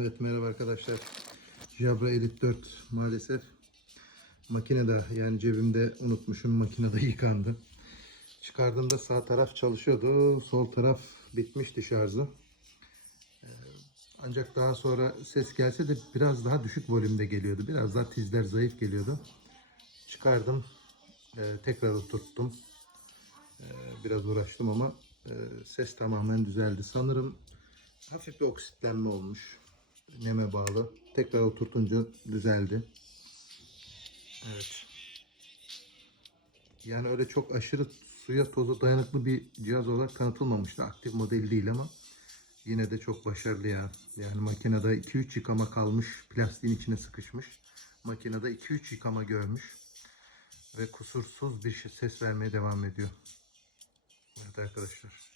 Evet merhaba arkadaşlar. Jabra Elite 4 maalesef makinede yani cebimde unutmuşum makinede yıkandı. Çıkardığımda sağ taraf çalışıyordu. Sol taraf bitmişti şarjı. Ee, Ancak daha sonra ses gelse de biraz daha düşük volümde geliyordu. Biraz daha tizler zayıf geliyordu. Çıkardım. Ee, tekrar oturttum. Ee, biraz uğraştım ama ses tamamen düzeldi. Sanırım hafif bir oksitlenme olmuş. Neme bağlı. Tekrar oturtunca düzeldi. Evet. Yani öyle çok aşırı suya toza dayanıklı bir cihaz olarak tanıtılmamıştı. Aktif model değil ama yine de çok başarılı ya. Yani makinede 2-3 yıkama kalmış. Plastiğin içine sıkışmış. Makinede 2-3 yıkama görmüş. Ve kusursuz bir şey- ses vermeye devam ediyor. Evet arkadaşlar.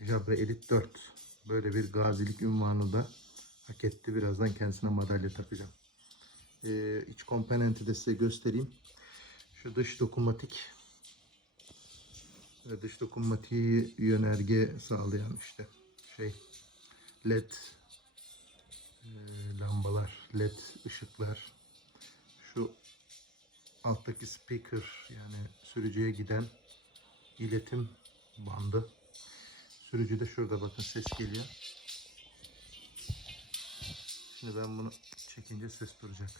Jabra Elite 4. Böyle bir gazilik ünvanı da hak etti. Birazdan kendisine madalya takacağım. Ee, iç komponenti de size göstereyim. Şu dış dokunmatik ve dış dokunmatiği yönerge sağlayan işte şey led e, lambalar, led ışıklar. Şu alttaki speaker yani sürücüye giden iletim bandı. Sürücü de şurada bakın ses geliyor. Şimdi ben bunu çekince ses duracak.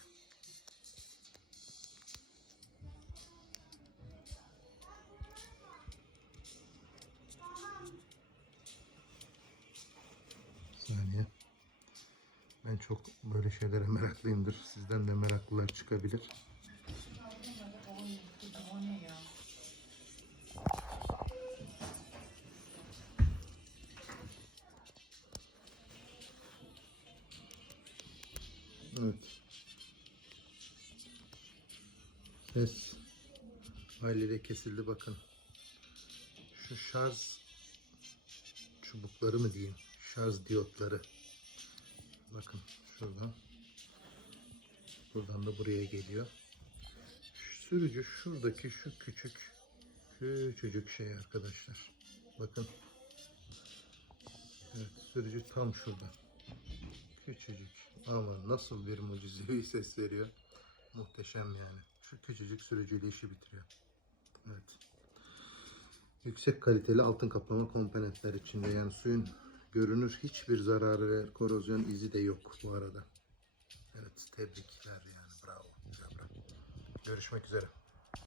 Saniye. Ben çok böyle şeylere meraklıyımdır. Sizden de meraklılar çıkabilir. Evet. Ses haliyle kesildi bakın. Şu şarj çubukları mı diyeyim? Şarj diyotları. Bakın şuradan. Buradan da buraya geliyor. Şu sürücü şuradaki şu küçük küçücük şey arkadaşlar. Bakın. Evet sürücü tam şurada. Ama nasıl bir mucizevi ses veriyor. Muhteşem yani. Şu küçücük sürücüyle işi bitiriyor. Evet. Yüksek kaliteli altın kaplama komponentler içinde. Yani suyun görünür hiçbir zararı ve korozyon izi de yok bu arada. Evet tebrikler yani bravo. Görüşmek üzere.